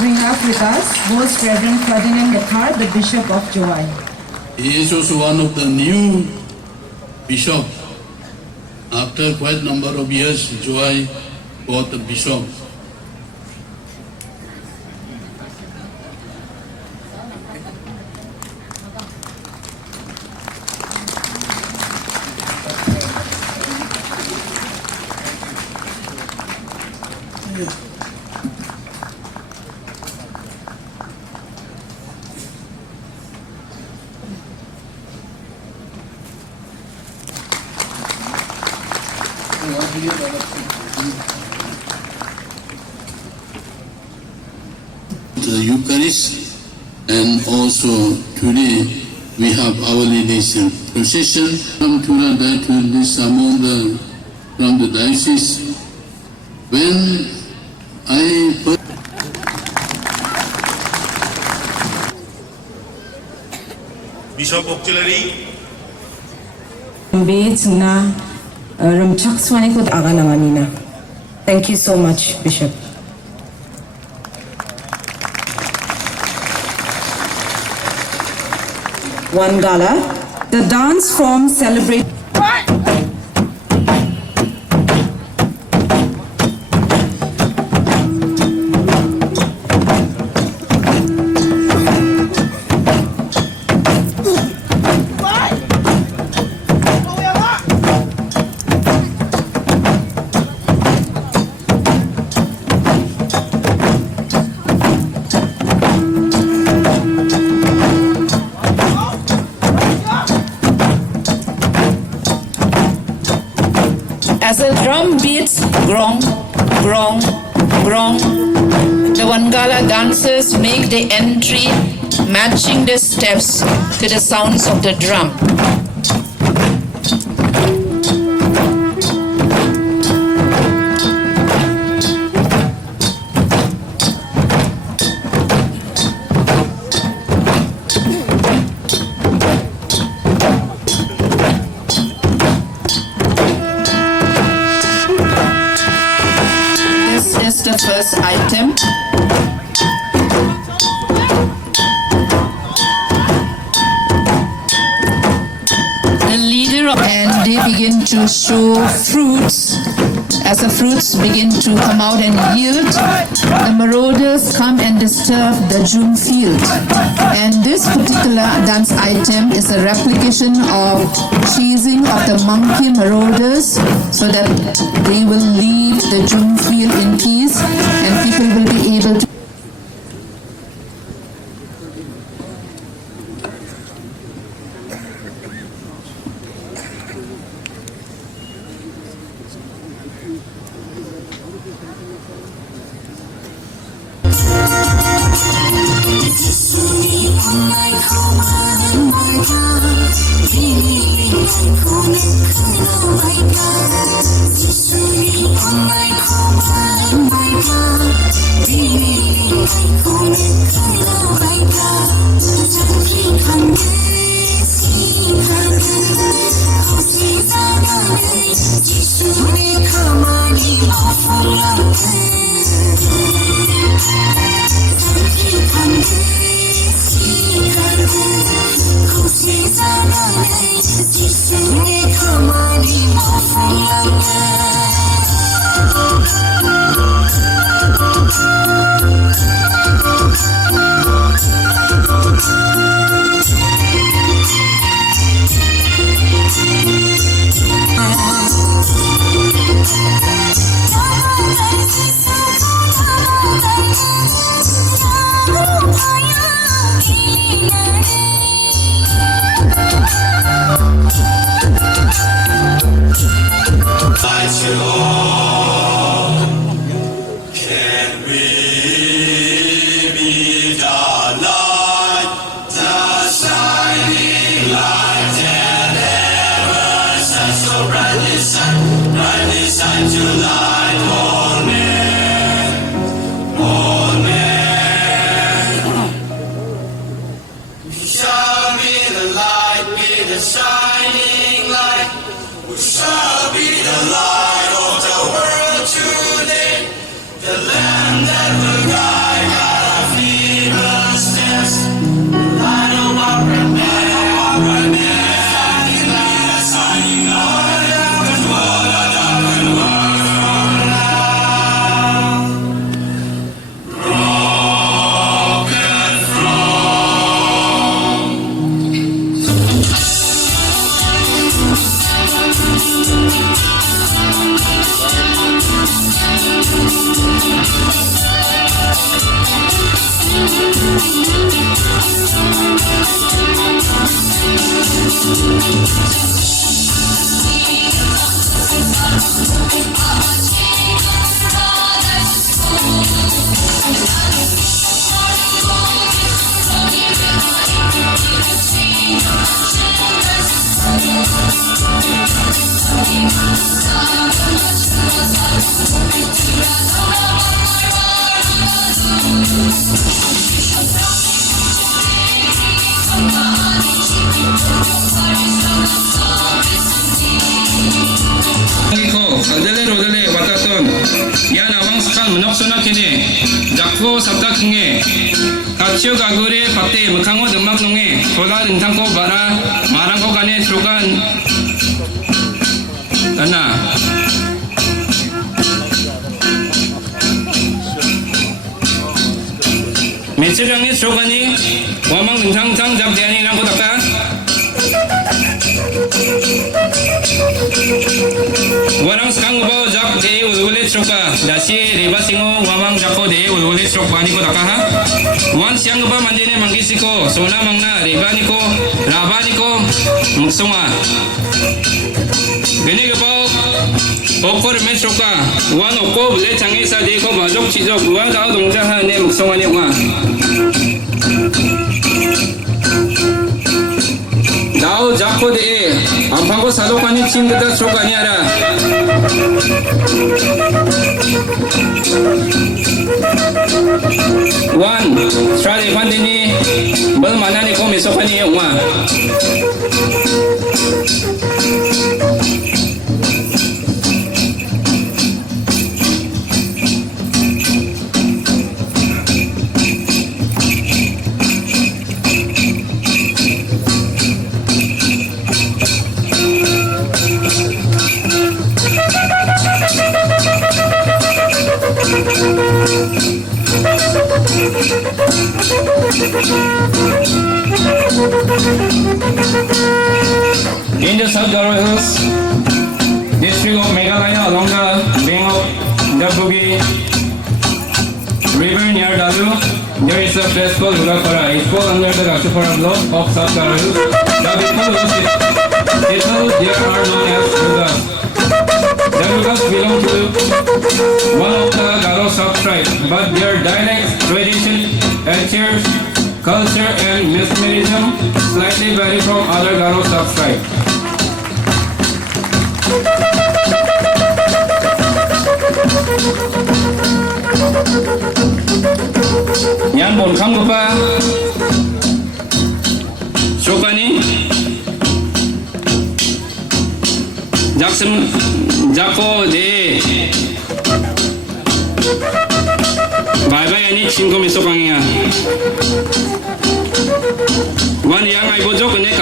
We have with us Most Reverend Ferdinand Dkhar, the Bishop of Joy. He is also one of the new bishop. After quite a number of years, Joy got the bishop. The Eucharist, and also today we have Our Lady's procession from Tura Diocese from the diocese. When I first Bishop Auxiliary Thank you so much, Bishop. One gala. The dance form celebrates. As the drum beats grong, grong, grong, the Wangala dancers make the entry, matching the steps to the sounds of the drum. The first item. The leader and they begin to show fruits. As the fruits begin to come out and yield, the marauders come and disturb the jung field. And this particular dance item is a replication of chasing of the monkey marauders so that they will leave the jung field in peace and people will be able to Rodele wataton yan awang sakal menoksonak ini jakko sabda kenge kacio gagure pate mekhango demak nonge kola dengtangko bara marangko kane trokan tana mecerangni trokani wamang dengtang japdiani rangko taka warang sekang ubau jak de ulule troka dasi riba singo wamang jako de ulule trok bani ko takaha wan siang uba mandene mangisiko sona mangna riba niko raba niko muksonga gene ubau okor me troka wan oko le changi sa de ko bajok chijok wan ka dongja ha ne muksonga ne nga Now jako de ampango salokani chingda trokani ara one strade pandini bal manani ko mesokani uma In the South Garo Hills district of Meghalaya along the bank of the Boogie River near Dalu, there is a place called Ugapara. It's called under the Gachupara block of South Garo Hills. The people who settle there are known as Ugas. The Ugas belong to one of the Garo sub-tribe, but their dialects, tradition, cultures, culture and mesmerism slightly vary from other Garo sub-tribes. Yan bon kham ko pa shokani jaksem jako de bye bye ani chinko mesokangia wan yang ai bojok ne